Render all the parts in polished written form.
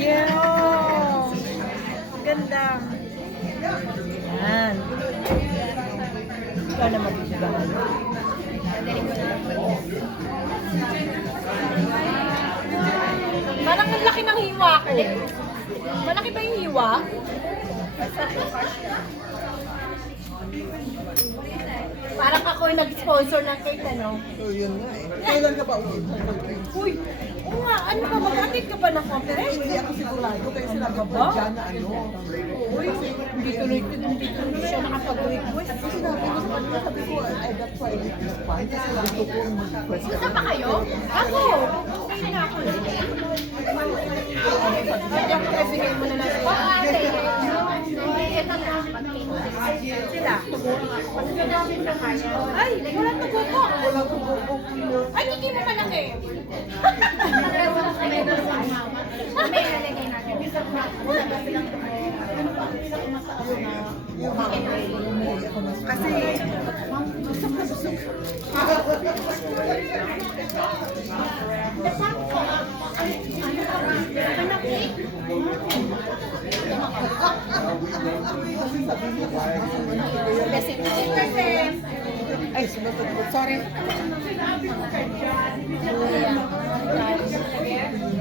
Yeah. Ganda. Yan. Ikaw na mabibigyan. Parang ang laki ng hiwa ko. Malaki ba yung hiwa? Parang ako yung nag-sponsor ng cake, ano? So, yun nga eh. Kailan ka ba uwi? Uy, oo nga, ano ba? Mag-attend ka ba ng conference? Hindi ako sigurado kasi sinabi ko Ba? dyan na ano. Uy, hindi tuloy siya nakapag-request. Kasi sinabi ko sa kanila, sabi ko, that's why I need this fund. Kasi gusto ko mag-request. Punta pa kayo? Ako! Okay na ako. Sige, muna natin. Sila. Ay, wala tubo po. Walang kubo. Ay, hindi mo malaki. Kasi, ay, sumunod ko. Sorry.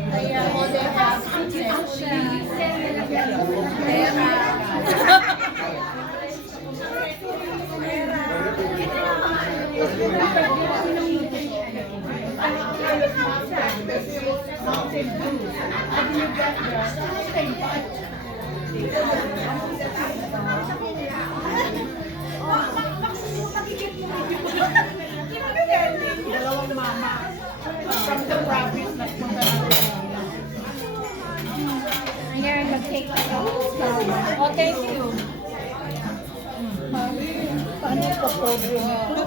Kaya all they have access Dalawang mama. From the province, nagpunta na rin. Ayan, mag-take ako. Oh, thank you. Paano pa pobre nito?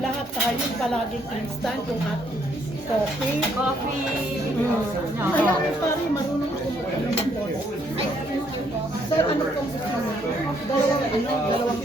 Lahat tayo palaging instant yung hot coffee. Coffee. Kaya ko pari, marunong ako mag-post. Sir, ano pong gusto mo? Dalawang